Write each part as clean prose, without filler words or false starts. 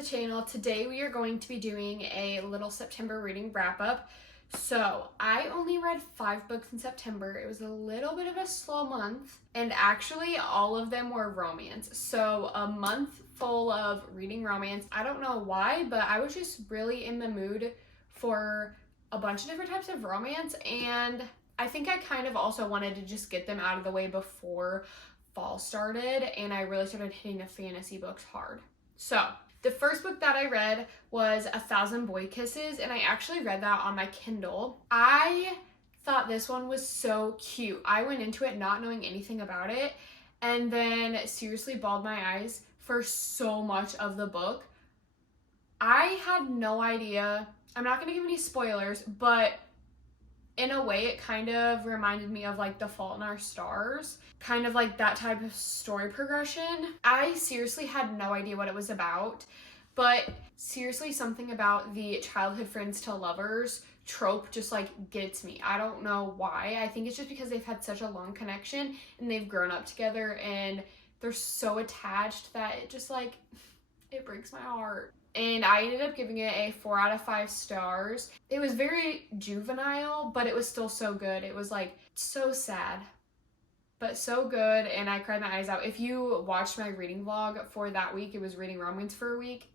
the channel. Today we are going to be doing a little September reading wrap up. So I only read 5 books in September. It was a little bit of a slow month, and actually all of them were romance. So a month full of reading romance. I don't know why, but I was just really in the mood for a bunch of different types of romance, and I think I kind of also wanted to just get them out of the way before fall started, and I really started hitting the fantasy books hard. So the first book that I read was 1,000 Boy Kisses, and I actually read that on my Kindle. I thought this one was so cute. I went into it not knowing anything about it, and then seriously bawled my eyes for so much of the book. I had no idea. I'm not going to give any spoilers, but in a way it kind of reminded me of like The Fault in Our Stars, kind of like that type of story progression. I seriously had no idea what it was about, but seriously something about the childhood friends to lovers trope just like gets me. I don't know why. I think it's just because they've had such a long connection and they've grown up together and they're so attached that it just like, it breaks my heart. And I ended up giving it a 4 out of 5 stars. It was very juvenile, but it was still so good. It was like so sad, but so good, and I cried my eyes out. If you watched my reading vlog for that week, it was reading romance for a week,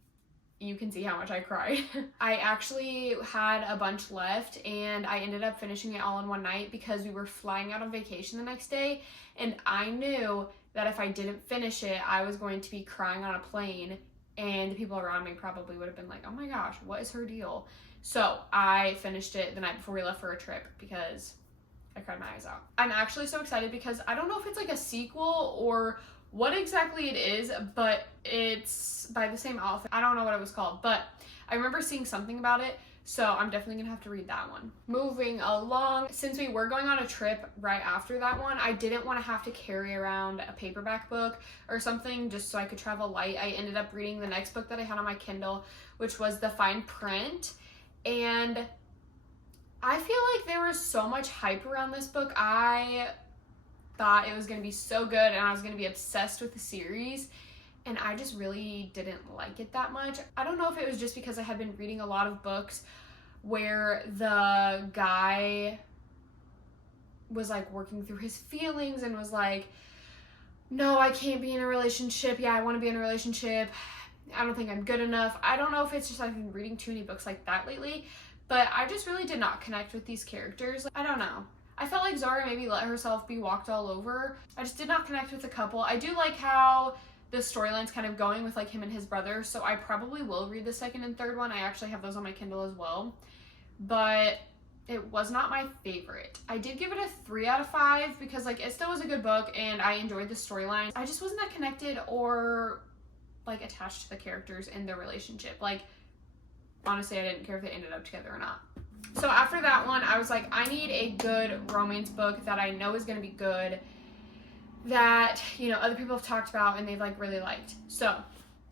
you can see how much I cried. I actually had a bunch left, and I ended up finishing it all in one night because we were flying out on vacation the next day, and I knew that if I didn't finish it, I was going to be crying on a plane, and the people around me probably would have been like, oh my gosh, what is her deal? So I finished it the night before we left for a trip because I cried my eyes out. I'm actually so excited because I don't know if it's like a sequel or what exactly it is, but it's by the same author. I don't know what it was called, but I remember seeing something about it, so I'm definitely gonna have to read that one. Moving along, since we were going on a trip right after that one, I didn't want to have to carry around a paperback book or something just so I could travel light. I ended up reading the next book that I had on my Kindle, which was The Fine Print, and I feel like there was so much hype around this book. I thought it was going to be so good and I was going to be obsessed with the series, and I just really didn't like it that much. I don't know if it was just because I had been reading a lot of books where the guy was like working through his feelings and was like, no, I can't be in a relationship. Yeah, I want to be in a relationship. I don't think I'm good enough. I don't know if it's just I've been reading too many books like that lately, but I just really did not connect with these characters. I don't know. I felt like Zara maybe let herself be walked all over. I just did not connect with the couple. I do like how the storyline's kind of going with like him and his brother, so I probably will read the second and third one. I actually have those on my Kindle as well, but it was not my favorite. I did give it a 3 out of 5 because like it still was a good book and I enjoyed the storyline. I just wasn't that connected or like attached to the characters in their relationship. Like honestly, I didn't care if they ended up together or not. So after that one, I was like, I need a good romance book that I know is going to be good, that, you know, other people have talked about and they've like really liked. So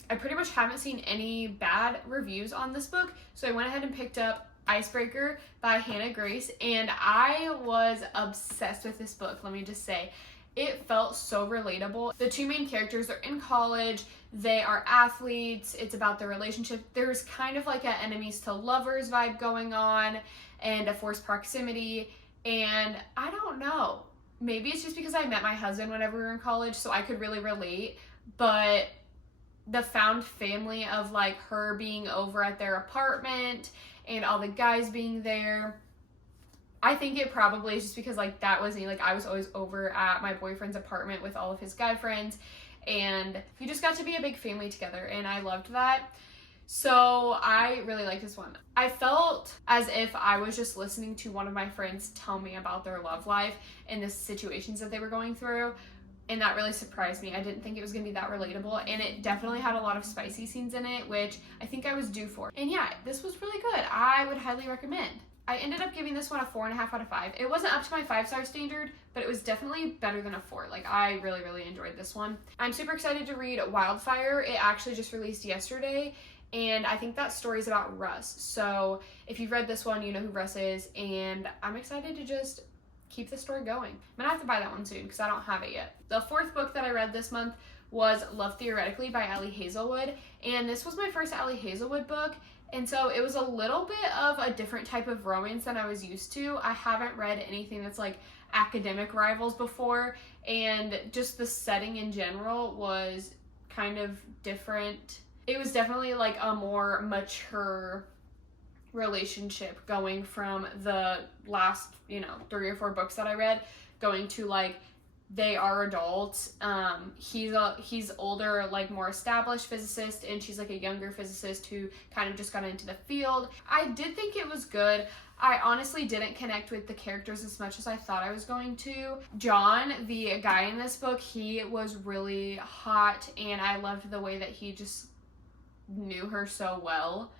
I pretty much haven't seen any bad reviews on this book, so I went ahead and picked up Icebreaker by Hannah Grace, and I was obsessed with this book. Let me just say, it felt so relatable. The two main characters are in college, they are athletes, it's about their relationship. There's kind of like an enemies to lovers vibe going on and a forced proximity, and I don't know, maybe it's just because I met my husband whenever we were in college, so I could really relate, but the found family of like her being over at their apartment and all the guys being there, I think it probably is just because like that was me. Like I was always over at my boyfriend's apartment with all of his guy friends, and we just got to be a big family together, and I loved that. So I really liked this one. I felt as if I was just listening to one of my friends tell me about their love life and the situations that they were going through, and that really surprised me. I didn't think it was gonna be that relatable, and it definitely had a lot of spicy scenes in it, which I think I was due for. And yeah, this was really good. I would highly recommend. I ended up giving this one a 4.5 out of 5. It wasn't up to my 5-star standard, but it was definitely better than a 4. Like I really enjoyed this one. I'm super excited to read Wildfire. It actually just released yesterday, and I think that story is about Russ. So if you've read this one, you know who Russ is, and I'm excited to just keep the story going. I'm gonna have to buy that one soon because I don't have it yet. The fourth book that I read this month was Love Theoretically by Ali Hazelwood. And this was my first Ali Hazelwood book. And so it was a little bit of a different type of romance than I was used to. I haven't read anything that's like academic rivals before, and just the setting in general was kind of different. It was definitely like a more mature relationship going from the last, 3 or 4 books that I read, going to like they are adults. He's older, like more established physicist, and she's like a younger physicist who kind of just got into the field. I did think it was good. I honestly didn't connect with the characters as much as I thought I was going to. John, the guy in this book, he was really hot, and I loved the way that he just knew her so well.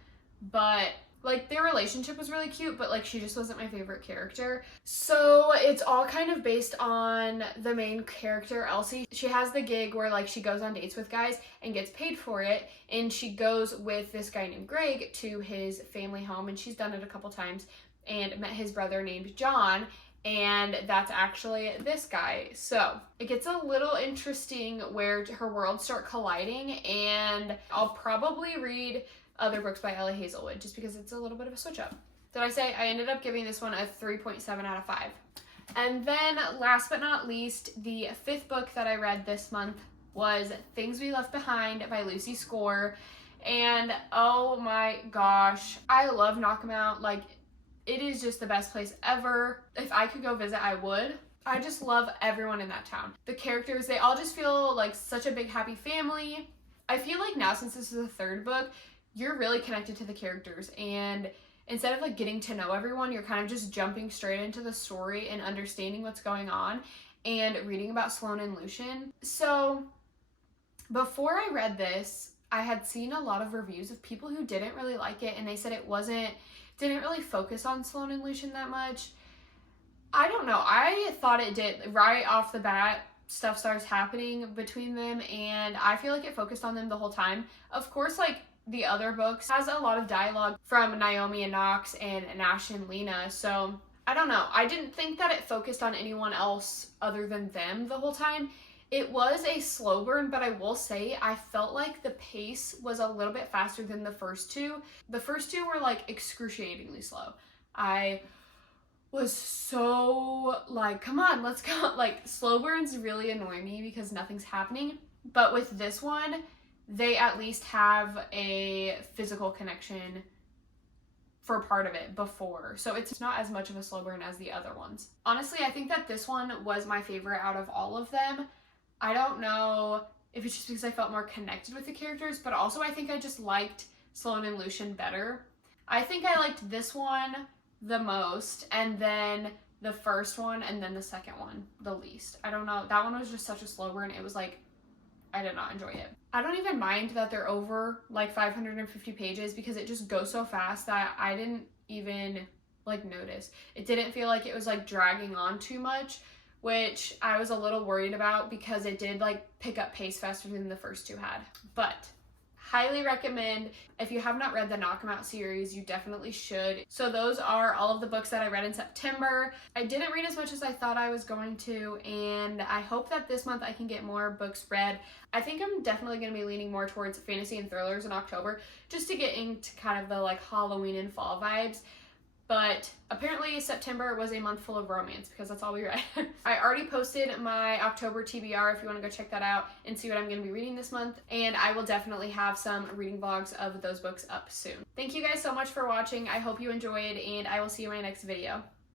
But like their relationship was really cute, but like she just wasn't my favorite character. So it's all kind of based on the main character, Elsie. She has the gig where like she goes on dates with guys and gets paid for it, and she goes with this guy named Greg to his family home, and she's done it a couple times and met his brother named John, and that's actually this guy. So it gets a little interesting where her worlds start colliding, and I'll probably read other books by Ali Hazelwood just because it's a little bit of a switch up. Did I say I ended up giving this one a 3.7 out of 5. And then last but not least, the 5th book that I read this month was Things We Left Behind by Lucy Score. And oh my gosh, I love Knock 'Em Out. Like, it is just the best place ever. If I could go visit, I would. I just love everyone in that town. The characters, they all just feel like such a big happy family. I feel like now, since this is the 3rd book, you're really connected to the characters, and instead of like getting to know everyone, you're kind of just jumping straight into the story and understanding what's going on and reading about Sloane and Lucian. So before I read this, I had seen a lot of reviews of people who didn't really like it, and they said it didn't really focus on Sloane and Lucian that much. I don't know. I thought it did. Right off the bat, stuff starts happening between them, and I feel like it focused on them the whole time. Of course, like the other books has a lot of dialogue from Naomi and Knox and Nash and Lena, so I don't know. I didn't think that it focused on anyone else other than them the whole time. It was a slow burn, but I will say I felt like the pace was a little bit faster than the first 2. The first 2 were like excruciatingly slow. I was so like, come on, let's go. Like, slow burns really annoy me because nothing's happening. But with this one, they at least have a physical connection for part of it before. So it's not as much of a slow burn as the other ones. Honestly, I think that this one was my favorite out of all of them. I don't know if it's just because I felt more connected with the characters, but also I think I just liked Sloane and Lucian better. I think I liked this one the most, and then the first one, and then the second one the least. I don't know. That one was just such a slow burn. It was like, I did not enjoy it. I don't even mind that they're over like 550 pages because it just goes so fast that I didn't even like notice. It didn't feel like it was like dragging on too much, which I was a little worried about because it did like pick up pace faster than the first 2 had. But highly recommend. If you have not read the Knock 'Em Out series, you definitely should. So those are all of the books that I read in September. I didn't read as much as I thought I was going to, and I hope that this month I can get more books read. I think I'm definitely going to be leaning more towards fantasy and thrillers in October, just to get into kind of the like Halloween and fall vibes. But apparently September was a month full of romance because that's all we read. I already posted my October TBR if you want to go check that out and see what I'm going to be reading this month. And I will definitely have some reading vlogs of those books up soon. Thank you guys so much for watching. I hope you enjoyed, and I will see you in my next video.